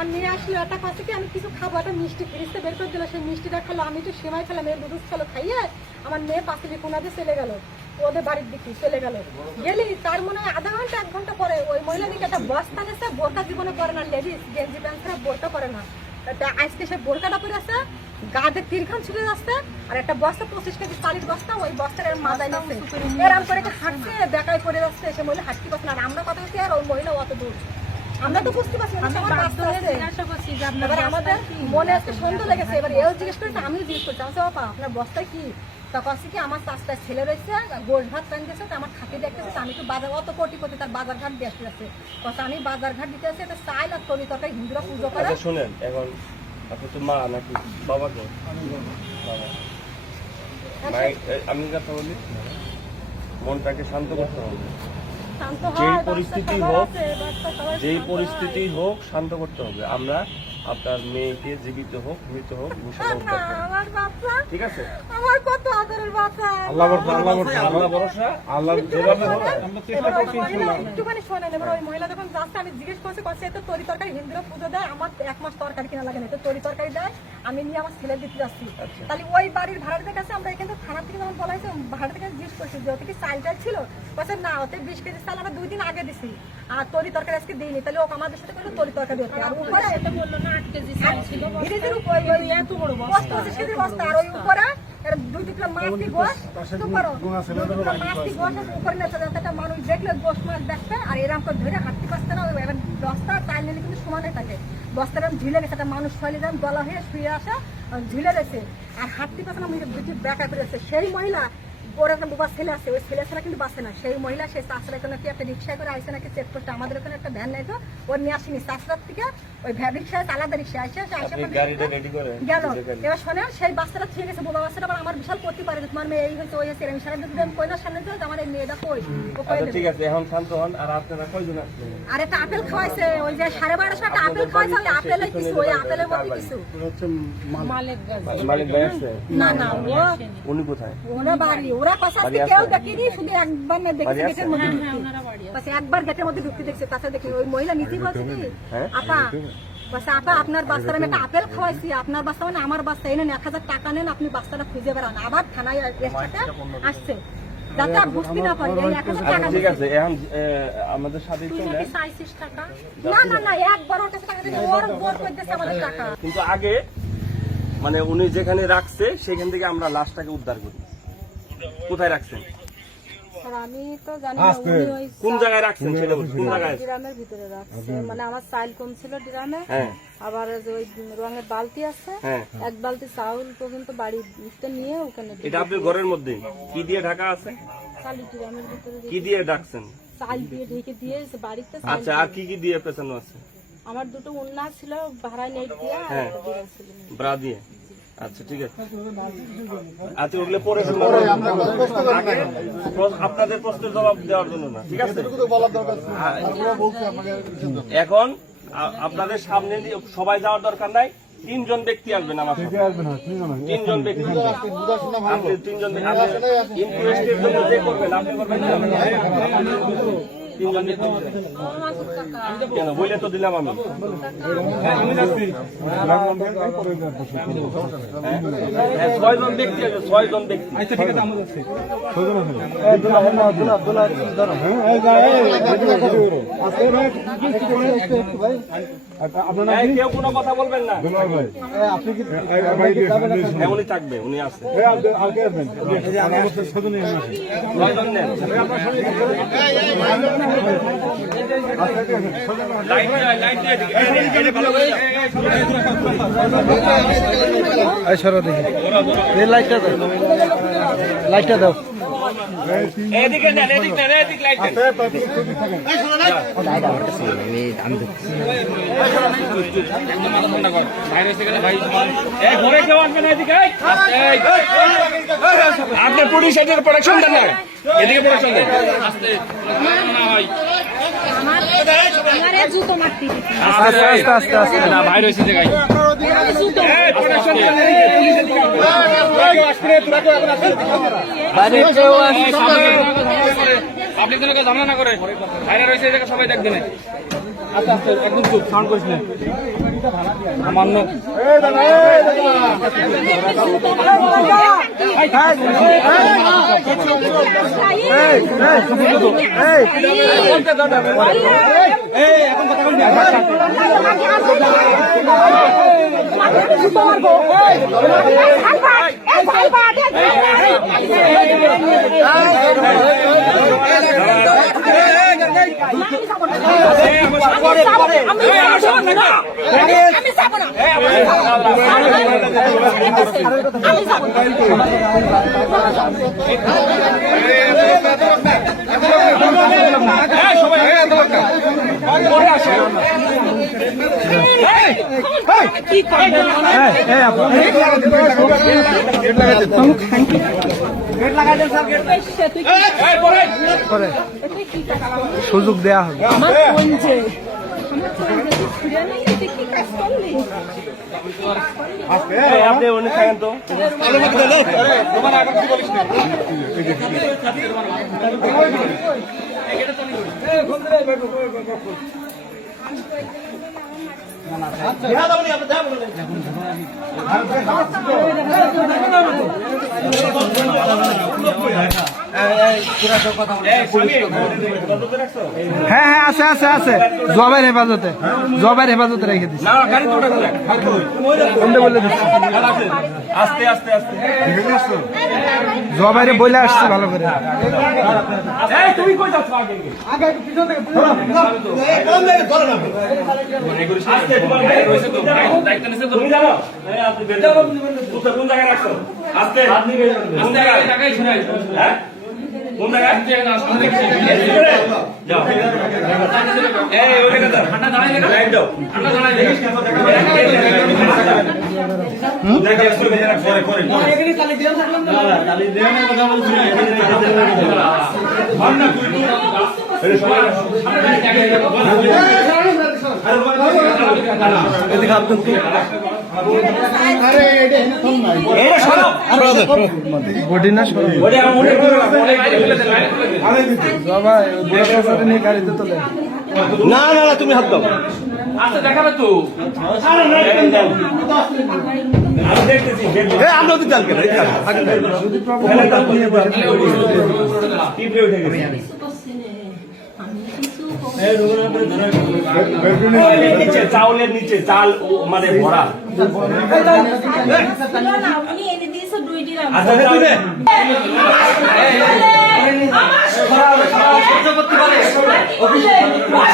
আমার মেয়ে আসলো একটা কাছে কি আমি কিছু খাবো, একটা মিষ্টি ফ্রিজতে বের করে দিল, সেই মিষ্টিটা খেলো, আমি একটু সেমাই খেলাম, এর দুধ খেলো, খাইয়ে আমার মেয়ে পাশে কোনাতে চলে গেল, ওদের বাড়ির দিকে চলে গেল। গেলি তার মনে হয় আধা ঘন্টা 1 ঘন্টা পরে ওই মহিলা দিকে একটা বস্তা গেছে, বোরকা জীবনে পরে না, লেডিস গেঞ্জি প্যান্ট ছাড়া বোরকা পরে না, আজকে সে বোরকাটা পরে আছে, গাতে তিরখান ছুটে যাচ্ছে, আর একটা বস্তা 25 কেজি চালের বস্তা, ওই বস্তার এর মাথায় নিচ্ছে, এরম করে হাঁটছে, বেকায় পড়ে যাচ্ছে, সে মহিলা হাঁটতে পারছে না। আর আমরা কথা হচ্ছে আর ওই মহিলা অত দূর, আমরা তো বুঝতে পারছি না, এবার আমাদের মনে একটা সন্দেহ লেগেছে। এবার এও জিজ্ঞেস করেছে, আমিও জিজ্ঞেস করছি, আমি বাবা আপনার বস্তায় কি? তখন কি আমার 4টা ছেলে রয়েছে, গোশ ভাত পান দিয়েছে, আমার খাতে দেখতেছে, আমি একটু বাজার, অত কোটি তার বাজার ঘাট দিয়ে আসতে কথা, আমি বাজার ঘাট দিতে আসছি, এটা চাইল আর তরি তরকারি হিন্দুরা পুজো করে। শোনেন, এখন আপনি তো মা নাকি বাবাকে? আমি কথা বলি, মনটাকে শান্ত করতে হবে, যেই পরিস্থিতি হোক শান্ত করতে হবে। আমরা আপনার মেয়েকে জীবিত হোক মৃত হোক আমার বাচ্চা, ঠিক আছে? আমার কত আদরের বাচ্চা, আল্লাহ ভরসা, আল্লাহ যেভাবে হোক আমরা চেষ্টা করছি। একটুখানি শোনেন, এবার ওই মহিলা যখন যাচ্ছে আমি জিজ্ঞেস করছি, এত তরি তরকারি হিন্দুরা পুজো দেয়, আমার 1 মাস তরকারি কিনা লাগে না, তো তরি তরকারি দেয়, আমি নিয়ে আমার ছেলে দিতে যাচ্ছি। তাহলে ওই বাড়ির ভাড়াটির কাছে আমরা এখানে থানা থেকে যখন বলা হয়েছে, ভাড়া থেকে জিজ্ঞেস করছি যে ওতে কি চাল ছিল, বলছে না, ওতে 20 কেজি চাল আমরা 2 দিন আগে দিছি, আর তরি তরকারি আজকে দিইনি। তাহলে ও আমাদের সাথে বললো তরি তরকারি হতে, আর উপরে এটা বললো না 8 কেজি চাল ছিল, এত বড় বস্তা, 25 কেজির বস্তা, আর ওই উপরে 2 টুকরা মাছ কি গোশ, তো পারো 2 টুকরা মাছ কি গোশ উপরে নেচে যাচ্ছে, একটা মানুষ দেখলে গোশ মাছ দেখবে, আর এরকম করে ধরে হাঁটতে পারছে না, এবার বস্তা টাইল নিলে কিন্তু সমানে থাকে, বস্তাটা ঝুলে গেছে, একটা মানুষ ফলে যেন গলা হয়ে শুয়ে আসা ঝুলে গেছে, আর হাঁটতে পারছে না, দুটি ব্যাকা করে আছে। সেই মহিলা ওর একটা বাবার ছেলে আছে, ওই ছেলে ছাড়া কিন্তু বাঁচে না, সেই মহিলা সেই চাষরা নাকি একটা রিক্সায় করে আসে নাকি চেক করতে, আমাদের ওখানে একটা ভ্যান নাই তো, ওর নিয়ে আসেনি চাষরার থেকে, ওই ভ্যান রিক্সায় আলাদা রিক্সা আসে গেল। এবার শোনেন, সেই বাচ্চাটা ঠিক আছে, বোবা বাচ্চাটা আবার আমার বিশাল করতে পারে, তোমার মেয়ে এই হয়েছে ওই হয়েছে, আমি সারা দিন কই না সামনে তো আমার এই মেয়েটা কই, ও কই ঠিক আছে, এখন শান্ত হন। আর আপনারা কয়জন আছেন? আর একটা আপেল খাওয়াইছে, ওই যে 12:30 সময় একটা আপেল খাওয়াইছে, ওই আপেলের কিছু, ওই আপেলের মধ্যে কিছু মালিক ভাই আছে না, না ও উনি কোথায়? ওরা বাড়ি, ওরা পাশে কেউ দেখিনি, শুধু একবার না দেখেছে গেটের মধ্যে, পাশে একবার গেটের মধ্যে ঢুকতে দেখছে, তাছাড়া দেখি ওই মহিলা নীতি বলছে কি আপা, বাচ্চা আপা আপনার বাচ্চারা আমি একটা আপেল খাওয়াইছি, আপনার বাচ্চা মানে আমার বাচ্চা, এই নেন 1000 টাকা নেন, আপনি বাচ্চাটা খুঁজে বেড়ান, আবার থানায় এসে আসছে যাতে আর বুঝতে না পারি এই 1000 টাকা। ঠিক আছে, এখন আমাদের সাথে চলে টাকা না একবার ওর কাছে টাকা দিলে ওর জোর করে দিয়েছে আমাদের টাকা। কিন্তু আগে মানে উনি যেখানে রাখছে সেখান থেকে আমরা লাশটাকে উদ্ধার করি। কোথায় রাখছেন? আমি তো জানি না উনি ওই কোন জায়গায় রাখছেন সেটা বলুন। কোন জায়গায়? ড্রামের ভিতরে রাখছে, মানে আমার চাল কম ছিল ড্রামে, আবার ওই রঙের বালতি আছে, এক বালতি চাউল পর্যন্ত বাড়িতে নিয়ে ওখানে। এটা আপনার ঘরের মধ্যে কি দিয়ে ঢাকা আছে? চালি ড্রামের ভিতরে কি দিয়ে ঢাকছেন? চাল দিয়ে ঢেকে দিয়ে বাড়িতে। আচ্ছা, আর কি কি দিয়ে পেছানো আছে? আমার 2টো উন্না ছিল ভাড়ায় নেট দিয়ে, আর একটা বিড়াল ছিল ব্রা দিয়ে। আচ্ছা ঠিক আছে, আচ্ছা ওগুলো পরে আপনাদের প্রশ্নের জবাব দেওয়ার জন্য না, ঠিক আছে? এখন আপনাদের সামনে সবাই যাওয়ার দরকার নাই, 3 জন ব্যক্তি আসবেন আমার সাথে, 3 জন ব্যক্তি, আপনি 3 জন ইনকোয়েস্টের জন্য যে করবেন আপনি করবেন, 3 জন ব্যক্তি কেন বলে তো দিলাম আমি। 6 জন ব্যক্তি আছে, 6 জন ব্যক্তি। আচ্ছা ঠিক আছে, আমরা যাচ্ছি। 6 জন আছে। কেউ কোনো কথা বলবেন না, উনি থাকবে, উনি আছে। লাইটটা দাও, এদিকে নেন, এদিকে নেন, এদিকে লাইট দেন। আপনি পুলিশ এদিকে প্রোটেকশন দেন না, এদিকে প্রোটেকশন দেন। বাইরে হয়েছে জায়গায় আপনি জনকে ঝামেলা না করে বাইরে রয়েছে সবাই দেখবেন। আচ্ছা আচ্ছা, একদম চুপ, সাউন্ড করিস না। সামান্য সুযোগ দেয়া হবে। আপনি উনি থাকেন তো হ্যাঁ হ্যাঁ আছে আছে আছে জবের হেফাজতে রেখে দিচ্ছি। না গাড়ি তো কোনটা বলে দিচ্ছি আস্তে আস্তে আস্তে জবাইরে বলে আসছে ভালো করে। তুমি কই যাচ্ছ আগে পিছন থেকে আস্তে তোমার গাড়ি রয়েছে তো দায়িত্ব নিছে তুমি জানো আপনি বের যাও কোন জায়গায় রাখছো আস্তে কোন জায়গায় শুনে হ্যাঁ কোন জায়গায় যাও এই ওখানে দাও ঠান্ডা দাঁড়াই না লাইট দাও ঠান্ডা দাঁড়াই দেখিস কেন দেখা দেখে করে রাখ করে এখানে তালি দেন থাকলাম না তালি দেন না কথা বলছিস ভাব না তুই তো এই সবাই এদিকে হাত তুই আরে এটা ফোন নাই এই সরো বডি না সরো ওরে আমার মনে করে আরে জবাই দেশের সাথে নিয়ে গাড়িতে তোলে। না না না তুমি হাত দাও আচ্ছা দেখাবে তো আরে না আমি দেখতেছি এই আমরা তো চাল কেন আগে যদি প্রবলেম নিয়ে বসে টিপে উঠে গেছে নিচে চাউলের নিচে চাল মানে ভরা আচ্ছা তাহলে আমার